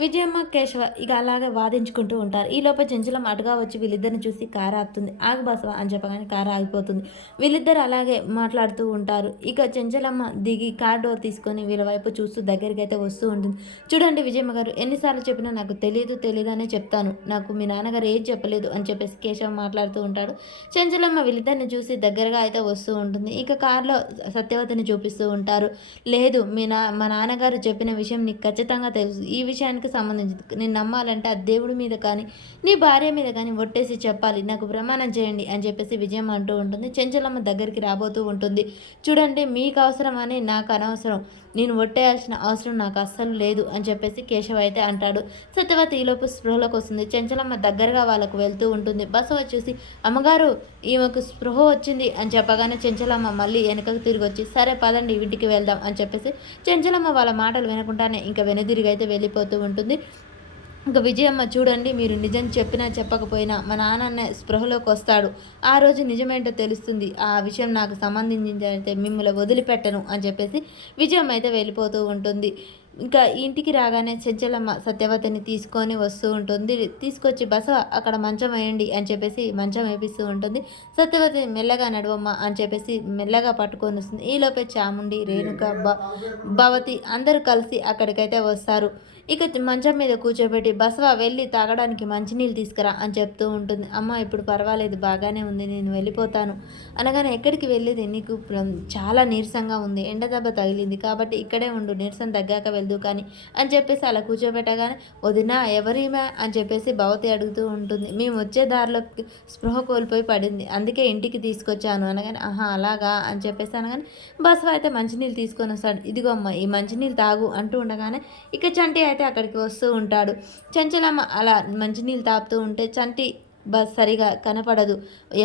విజయమ్మ, కేశవ ఇక అలాగే వాదించుకుంటూ ఉంటారు. ఈలోపే చెంచలం అటుగా వచ్చి వీళ్ళిద్దరిని చూసి కారు ఆపుతుంది. ఆగు బసవ అని చెప్పగానే కారు ఆగిపోతుంది. వీళ్ళిద్దరు అలాగే మాట్లాడుతూ ఉంటారు. ఇక చెంచలమ్మ దిగి కార్ డోర్ తీసుకొని వీళ్ళ వైపు చూస్తూ దగ్గరికైతే వస్తూ ఉంటుంది. చూడండి విజయమ్మ గారు, ఎన్నిసార్లు చెప్పినా నాకు తెలియదు అనే చెప్తాను. నాకు మీ నాన్నగారు ఏం చెప్పలేదు అని చెప్పేసి కేశవ మాట్లాడుతూ ఉంటాడు. చెంచలమ్మ వీళ్ళిద్దరిని చూసి దగ్గరగా అయితే వస్తూ ఉంటుంది. ఇక కారులో సత్యవతిని చూపిస్తూ ఉంటారు. లేదు మా నాన్నగారు చెప్పిన విషయం నీకు ఖచ్చితంగా తెలుసు. ఈ విషయానికి సంబంధించింది నేను నమ్మాలంటే ఆ దేవుడి మీద కానీ నీ భార్య మీద కానీ ఒట్టేసి చెప్పాలి. నాకు ప్రమాణం చేయండి అని చెప్పేసి విజయం అంటూ ఉంటుంది. చెంచలమ్మ దగ్గరికి రాబోతూ ఉంటుంది. చూడండి, మీకు అవసరం అని నాకు అనవసరం. నేను ఒట్టేయాల్సిన అవసరం నాకు అస్సలు లేదు అని చెప్పేసి కేశవ అయితే అంటాడు. సత్యవతి ఈలోపు స్పృహలోకి వస్తుంది. చెంచలమ్మ దగ్గరగా వాళ్ళకు వెళ్తూ ఉంటుంది. బసవ చూసి అమ్మగారు ఈమెకు స్పృహ వచ్చింది అని చెప్పగానే చెంచలమ్మ మళ్ళీ వెనకకు తిరిగి వచ్చి సరే పదండి ఇంటికి వెళ్దాం అని చెప్పేసి చెంచలమ్మ వాళ్ళ మాటలు వినకుండానే ఇంకా వెనుదిరిగి అయితే వెళ్ళిపోతూ ఉంటుంది. ఇంక విజయమ్మ, చూడండి, మీరు నిజం చెప్పినా చెప్పకపోయినా మా నాన్న స్పృహలోకి వస్తాడు. ఆ రోజు నిజమేంటో తెలుస్తుంది. ఆ విషయం నాకు సంబంధించిందైతే మిమ్మల్ని వదిలిపెట్టను అని చెప్పేసి విజయమ్మ అయితే వెళ్ళిపోతూ ఉంటుంది. ఇంకా ఇంటికి రాగానే చెంచలమ్మ సత్యవతిని తీసుకొని వస్తూ ఉంటుంది. తీసుకొచ్చి బసవ అక్కడ మంచం వేయండి అని చెప్పేసి మంచం వేపిస్తూ ఉంటుంది. సత్యవతి మెల్లగా నడవమ్మ అని చెప్పేసి మెల్లగా పట్టుకొని వస్తుంది. ఈలోపే చాముండి, రేణుక, భవతి అందరూ కలిసి అక్కడికైతే వస్తారు. ఇక మంచం మీద కూర్చోబెట్టి బసవ వెళ్ళి తాగడానికి మంచినీళ్ళు తీసుకురా అని చెప్తూ ఉంటుంది. అమ్మ ఇప్పుడు పర్వాలేదు, బాగానే ఉంది, నేను వెళ్ళిపోతాను అనగానే ఎక్కడికి వెళ్ళేది, నీకు చాలా నీరసంగా ఉంది, ఎండ దెబ్బ తగిలింది కాబట్టి ఇక్కడే ఉండు, నీరసం తగ్గాక వెళ్దు కానీ అని చెప్పేసి అలా కూర్చోబెట్టగానే వదినా ఎవరిమే అని చెప్పేసి భవతి అడుగుతూ ఉంటుంది. మేము వచ్చే దారిలో స్పృహ కోల్పోయి పడింది, అందుకే ఇంటికి తీసుకొచ్చాను అనగానే ఆహా అలాగా అని చెప్పేసి అనగానే బసవ అయితే మంచినీళ్ళు తీసుకొని వస్తాడు. ఇదిగో అమ్మ ఈ మంచినీళ్ళు తాగు అంటూ ఉండగానే ఇక చంటి అయితే అక్కడికి వస్తూ ఉంటాడు. చెంచలమ్మ అలా మంచినీళ్ళు తాపుతూ ఉంటే చంటి సరిగా కనపడదు.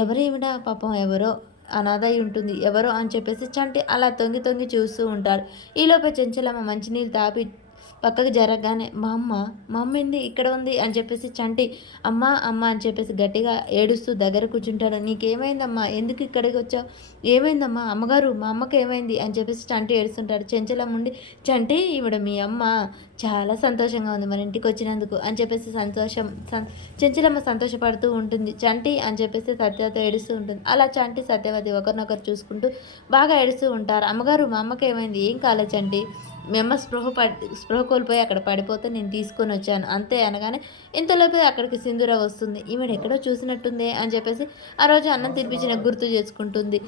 ఎవరేమిటా పాపం, ఎవరో అనాథై ఉంటుంది, ఎవరో అని చెప్పేసి చంటి అలా తొంగి తొంగి చూస్తూ ఉంటాడు. ఈలోపే చెంచలమ్మ మంచినీళ్ళు తాపి పక్కకి జరగగానే మా అమ్మ ఏంది ఇక్కడ ఉంది అని చెప్పేసి చంటి అమ్మ అమ్మ అని చెప్పేసి గట్టిగా ఏడుస్తూ దగ్గర కూర్చుంటాడు. నీకేమైందమ్మా, ఎందుకు ఇక్కడికి వచ్చావు, ఏమైందమ్మా, అమ్మగారు మా అమ్మకి ఏమైంది అని చెప్పేసి చంటి ఏడుస్తుంటాడు. చెంచలం ఉండి చంటి ఈవిడ మీ అమ్మ చాలా సంతోషంగా ఉంది మన ఇంటికి వచ్చినందుకు అని చెప్పేసి చెంచలమ్మ సంతోషపడుతూ ఉంటుంది. చంటి అని చెప్పేసి సత్యవతి ఏడుస్తూ ఉంటుంది. అలా చంటి సత్యవతి ఒకరినొకరు చూసుకుంటూ బాగా ఏడుస్తూ ఉంటారు. అమ్మగారు మా అమ్మకి ఏమైంది, ఏం కాలే చంటి, మీ అమ్మ స్పృహ కోల్పోయి అక్కడ పడిపోతే నేను తీసుకొని వచ్చాను అంతే అనగానే ఇంతలోపే అక్కడికి సింధూర వస్తుంది. ఈమెను ఎక్కడో చూసినట్టుందే అని చెప్పేసి ఆ రోజు అన్నం తినిపించిన గుర్తు చేసుకుంటుంది.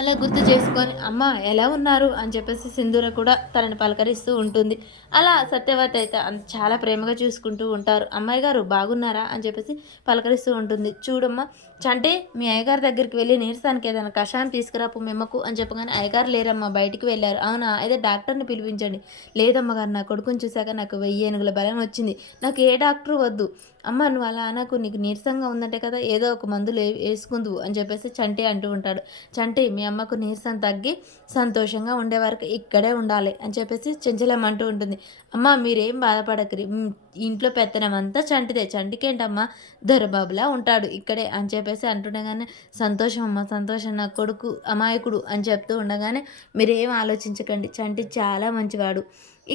అలా గుర్తు చేసుకొని అమ్మ ఎలా ఉన్నారు అని చెప్పేసి సింధూర కూడా తనని పలకరిస్తూ ఉంటుంది. అలా సత్యవతి అయితే చాలా ప్రేమగా చూసుకుంటూ ఉంటారు. అమ్మాయి గారు బాగున్నారా అని చెప్పేసి పలకరిస్తూ ఉంటుంది. చూడమ్మా చంటే, మీ అయ్యగారి దగ్గరికి వెళ్ళి నీరసానికి ఏదైనా కషాయం తీసుకురాపు మెమ్మకు అని చెప్పగానే అయ్యగారు లేరమ్మా, బయటికి వెళ్ళారు. అవునా, అయితే డాక్టర్ని పిలిపించండి. లేదమ్మగారు, నా కొడుకుని చూశాక నాకు 1000 ఏనుగుల బలం వచ్చింది, నాకు ఏ డాక్టర్ వద్దు. అమ్మ నువ్వు అలా అనకు, నీకు నీరసంగా ఉందంటే కదా ఏదో ఒక మందులు వేసుకుందువు అని చెప్పేసి చంటి అంటూ ఉంటాడు. చంటి, మీ అమ్మకు నీరసం తగ్గి సంతోషంగా ఉండే వరకు ఇక్కడే ఉండాలి అని చెప్పేసి చెంచలమ్మ అంటూ ఉంటుంది. అమ్మ మీరేం బాధపడకరి, ఇంట్లో పెత్తనం అంతా చంటిదే, చంటికేంటమ్మా దొరబాబులా ఉంటాడు ఇక్కడే అని చెప్పేసి అంటుండగానే సంతోషం అమ్మ సంతోషం, నా కొడుకు అమాయకుడు అని చెప్తూ ఉండగానే మీరేం ఆలోచించకండి, చంటి చాలా మంచివాడు,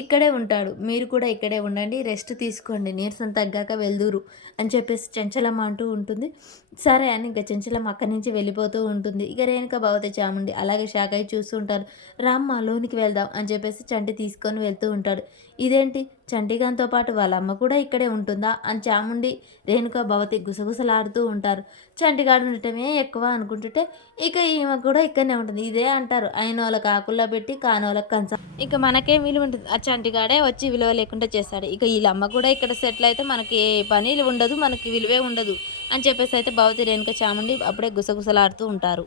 ఇక్కడే ఉంటాడు, మీరు కూడా ఇక్కడే ఉండండి, రెస్ట్ తీసుకోండి, నీరసం తగ్గాక వెళ్దూరు అని చెప్పేసి చెంచలమ్మ అంటూ ఉంటుంది. సరే అని ఇంకా చెంచలమ్మ అక్కడి నుంచి వెళ్ళిపోతూ ఉంటుంది. ఇక రేణుక భవతి చాముండి అలాగే షాక్ అయి చూస్తూ ఉంటారు. రామ్మ లోనికి వెళ్దాం అని చెప్పేసి చంటి తీసుకొని వెళ్తూ ఉంటాడు. ఇదేంటి, చంటిగాంతో పాటు వాళ్ళ అమ్మ కూడా ఇక్కడే ఉంటుందా అని చాముండి రేణుక భవతి గుసగుసలాడుతూ ఉంటారు. చంటిగాడు ఉండటమే ఎక్కువ అనుకుంటుంటే ఇక ఈమె కూడా ఇక్కడనే ఉంటుంది. ఇదే అంటారు, అయిన వాళ్ళకి ఆకుల్లో పెట్టి కానోళ్ళకి కంచం. ఇక మనకేం విలువ ఉంటుంది, ఆ చంటిగాడే వచ్చి విలువ లేకుండా చేస్తాడు. ఇక వీళ్ళ అమ్మ కూడా ఇక్కడ సెటిల్ అయితే మనకి ఏ పని ఉండదు, మనకి విలువే ఉండదు అని చెప్పేసి అయితే భవతి రేణుక చాముండి అప్పుడే గుసగుసలాడుతూ ఉంటారు.